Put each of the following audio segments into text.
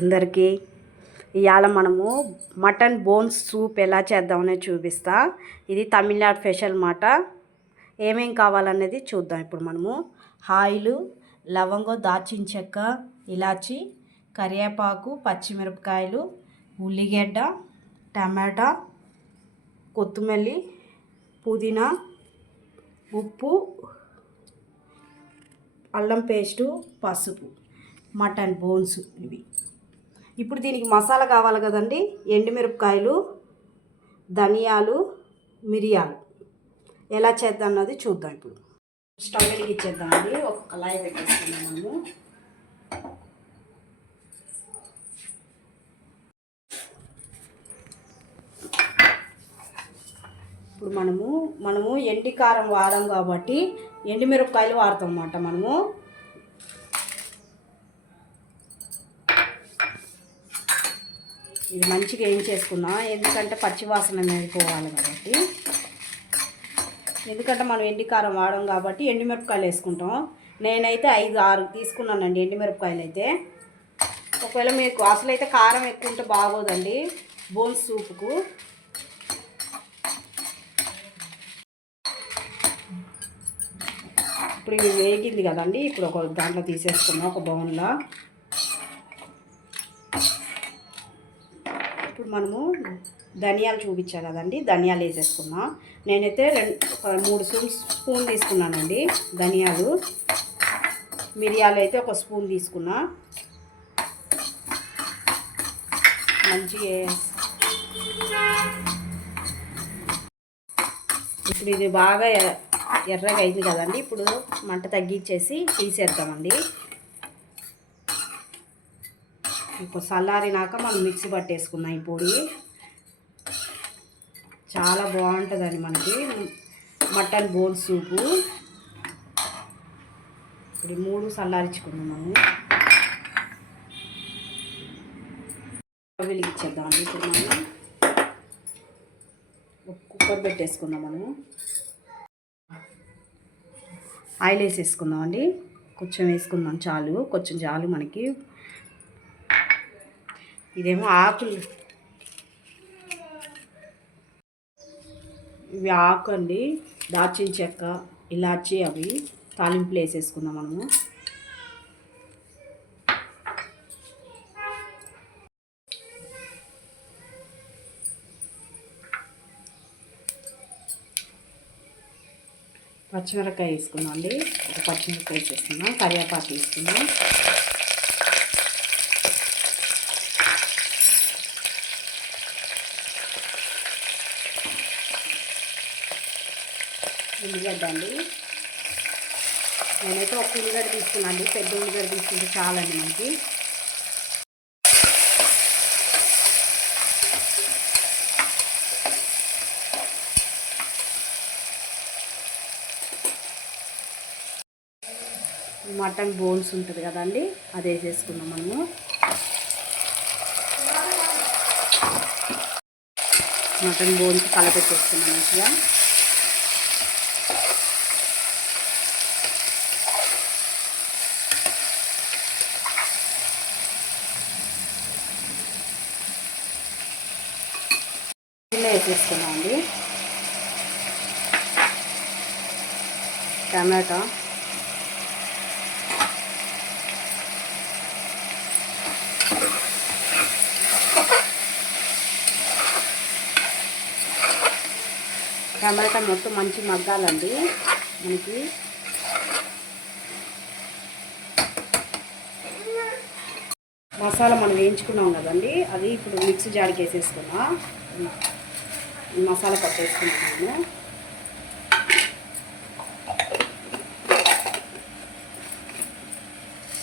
అందరికీ ఇవాళ మనము మటన్ బోన్స్ సూప్ ఎలా చేద్దామనేది చూపిస్తా. ఇది తమిళనాడు స్పెషల్ మాట. ఏమేం కావాలనేది చూద్దాం. ఇప్పుడు మనము ఆయిల్, లవంగం, దాల్చిన చెక్క, ఇలాచి, కరివేపాకు, పచ్చిమిరపకాయలు, ఉల్లిగడ్డ, టమాటా, కొత్తిమీర, పుదీనా, ఉప్పు, అల్లం పేస్టు, పసుపు, మటన్ బోన్స్ ఇవి. ఇప్పుడు దీనికి మసాలా కావాలి కదండి. ఎండుమిరపకాయలు, ధనియాలు, మిరియాలు ఎలా చేద్దాం అన్నది చూద్దాం. ఇప్పుడు స్టవ్ వెలిగించేద్దామండి. ఒక కళాయి పెట్టేసుకుందాం మనము. ఇప్పుడు మనము ఎండి కారం వాడాం కాబట్టి ఎండుమిరపకాయలు వాడతాం అన్నమాట. మనము ఇది మంచిగా ఏం చేసుకున్నాం, ఎందుకంటే పచ్చివాసన వెళ్ళిపోవాలి కాబట్టి. ఎందుకంటే మనం ఎండి కారం వాడడం కాబట్టి ఎండుమిరపకాయలు వేసుకుంటాం. నేనైతే 5-6 తీసుకున్నానండి ఎండుమిరపకాయలు అయితే. ఒకవేళ మీకు అసలు అయితే కారం ఎక్కువ ఉంటే బాగోదండి బోన్స్ సూపుకు. ఇప్పుడు ఇది వేగింది కదండి. ఇప్పుడు ఒక దాంట్లో తీసేసుకున్నాం, ఒక బౌన్లో. ఇప్పుడు మనము ధనియాలు చూపించా కదండి, ధనియాలు వేసేసుకున్నాం. నేనైతే 3 స్పూన్ తీసుకున్నానండి ధనియాలు. మిరియాలు అయితే 1 స్పూన్ తీసుకున్నా. మంచిగా ఇప్పుడు ఇది బాగా ఎర్రగా అయింది కదండి. ఇప్పుడు మంట తగ్గించేసి తీసేద్దామండి. ఇప్పుడు చల్లారినాక మనం మిక్సీ పట్టేసుకున్నాం ఈ పొడి. చాలా బాగుంటుందండి మనకి మటన్ బోన్ సూపు. ఇప్పుడు 3 చల్లారించుకున్నాం మనము. వెలిగించేద్దామండి. ఇప్పుడు మనం కుక్కర్ పెట్టేసుకుందాం. మనము ఆయిల్ వేసేసుకుందామండి. కొంచెం వేసుకుందాం, చాలు, కొంచెం చాలు మనకి. ఇదేమో ఆకులు, ఇవి ఆకు అండి. దాల్చిన చెక్క, ఇలాచి అవి తాలింపులు వేసేసుకుందాం మనము. పచ్చిమిరపకాయ వేసుకుందాం అండి. ఒక పచ్చిమిరపకాయ వేసేసుకుందాం. కరివేపాకు వేసుకుందాం. ఉల్లిగడ్డ అండి. నేనైతే ఒక ఉల్లిగడ్డ తీసుకున్నాను అండి. పెద్ద ఉల్లిగడ్డ తీసుకుంటే చాలండి మనకి. మటన్ బోన్స్ ఉంటుంది కదండి, అది వేసేసుకున్నాం మనము. మటన్ బోన్స్ కలపెట్టేసుకున్నాం మంచిగా. వేసేసుకున్నాం అండి. టమాటా, టమాటా మొత్తం మంచి మగ్గాలండి మనకి. మసాలా మనం వేయించుకున్నాం కదండి, అది ఇప్పుడు మిక్సీ జాడికి వేసేసుకున్నాం. మసాలా పట్టేసుకుంటున్నాము.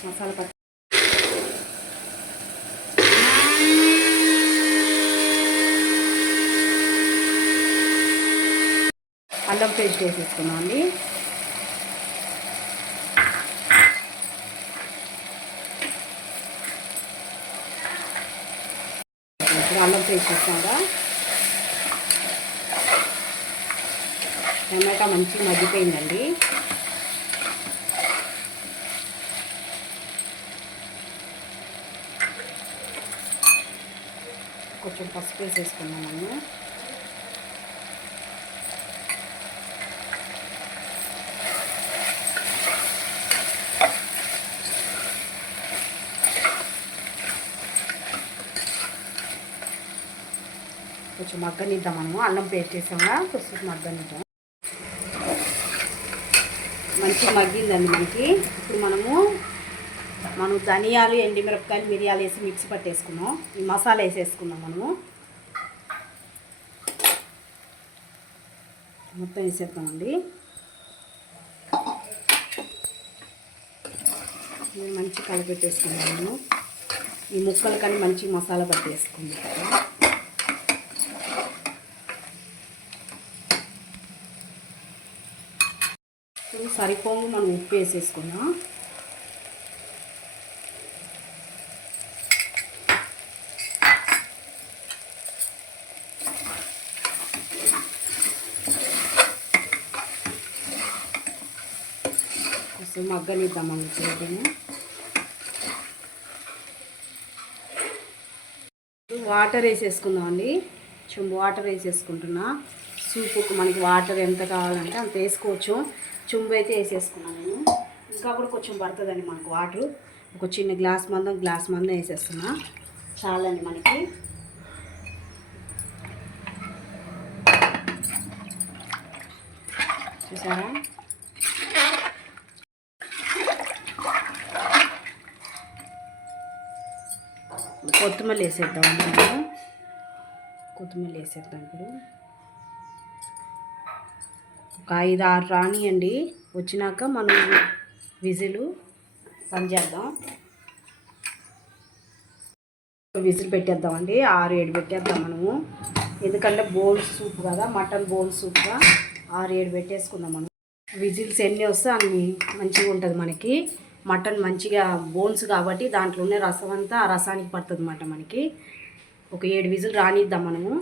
మసాలా పట్టు అల్లం పేస్ట్ వేసేసుకున్నాం అండి. ఇప్పుడు అల్లం పేస్ట్ వేస్తాగా. టమాటా మంచిగా మగ్గిపోయిందండి. కొంచెం పసుపు వేసేసుకున్నాము. కొంచెం మగ్గనిద్దాం. మనము అన్నం పేస్ట్ చేసాము, కొంచెం మగ్గనిద్దాం. మంచిగా మగ్గిందండి మనకి. ఇప్పుడు మనం ధనియాలు, ఎండుమిరపకాయలు, మిరియాలు వేసి మిక్సీ పట్టేసుకున్నాం. ఈ మసాలా వేసేసుకున్నాం. మనము మొత్తం వేసేద్దామండి. మంచి కలిపెట్టేసుకున్నాము. ఈ ముక్కలు కానీ మంచి మసాలా పట్టేసుకున్నాం. ఇప్పుడు సరిపోము మనం ఉప్పు వేసేసుకున్నాం. కొంచెం మగ్గనిద్దామండి. చూడండి, వాటర్ వేసేసుకుందామండి. చెంబు వాటర్ వేసేసుకుంటున్నా. సూపుకు మనకి వాటర్ ఎంత కావాలంటే అంత వేసుకోవచ్చు. చెంబు అయితే వేసేసుకున్నాను నేను. ఇంకా కూడా కొంచెం పడుతుందండి మనకు వాటర్. ఒక చిన్న గ్లాస్ మందం వేసేస్తున్నా. చాలండి మనకి. చూసారా? కొత్తిమీర వేసేద్దాం. కొత్తిమీర వేసేద్దాం. ఇప్పుడు ఒక 5-6 రానియండి. వచ్చినాక మనం విజిల్ పని చేద్దాం. విజిల్ పెట్టేద్దామండి. 6-7 పెట్టేద్దాం మనము. ఎందుకంటే బోన్స్ సూప్ కదా, మటన్ బోన్స్ సూప్గా 6-7 పెట్టేసుకుందాం మనం. విజిల్స్ ఎన్ని వస్తే అన్ని మంచిగా ఉంటుంది మనకి. మటన్ మంచిగా బోన్స్ కాబట్టి దాంట్లో ఉన్న రసం అంతా ఆ రసానికి పడుతుంది అన్నమాట మనకి. ఒక 7 విజిల్ రానిద్దాం మనము.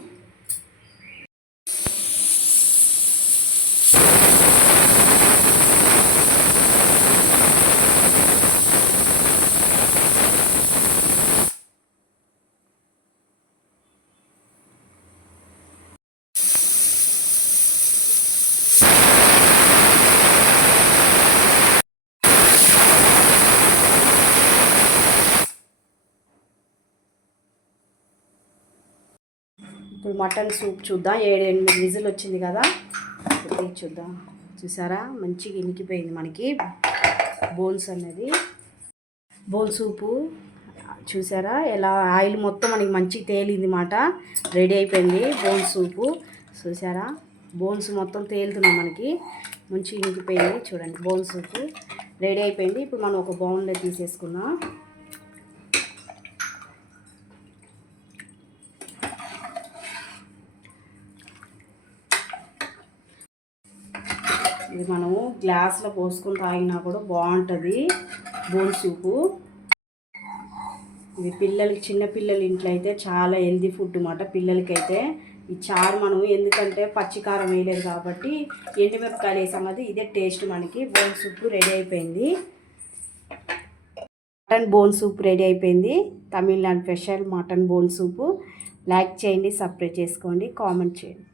ఇప్పుడు మటన్ సూప్ చూద్దాం. 7-8 విజిల్ వచ్చింది కదా, ఇప్పుడు చూద్దాం. చూసారా, మంచిగా ఇనికిపోయింది మనకి బోన్స్ అనేది. బోన్ సూపు చూసారా ఎలా ఆయిల్ మొత్తం మనకి మంచిగా తేలింది మాట. రెడీ అయిపోయింది బోన్ సూపు. చూసారా, బోన్స్ మొత్తం తేలుతున్నాయి మనకి. మంచిగా ఇనికిపోయింది. చూడండి, బోన్ సూపు రెడీ అయిపోయింది. ఇప్పుడు మనం ఒక బౌల్లో తీసేసుకుందాం. ఇది మనము గ్లాస్లో పోసుకొని తాగినా కూడా బాగుంటుంది బోన్ సూపు. ఇది పిల్లలకి, చిన్నపిల్లల ఇంట్లో అయితే చాలా హెల్తీ ఫుడ్ అన్నమాట. పిల్లలకైతే ఈ చారు మనం ఎందుకంటే పచ్చికారం వేయలేదు కాబట్టి ఎండుమిరపకాయలు వేసాం కదా, ఇదే టేస్ట్ మనకి. బోన్ సూప్ రెడీ అయిపోయింది. మటన్ బోన్ సూప్ రెడీ అయిపోయింది. తమిళనాడు స్పెషల్ మటన్ బోన్ సూపు. లైక్ చేయండి, సబ్స్క్రైబ్ చేసుకోండి, కామెంట్ చేయండి.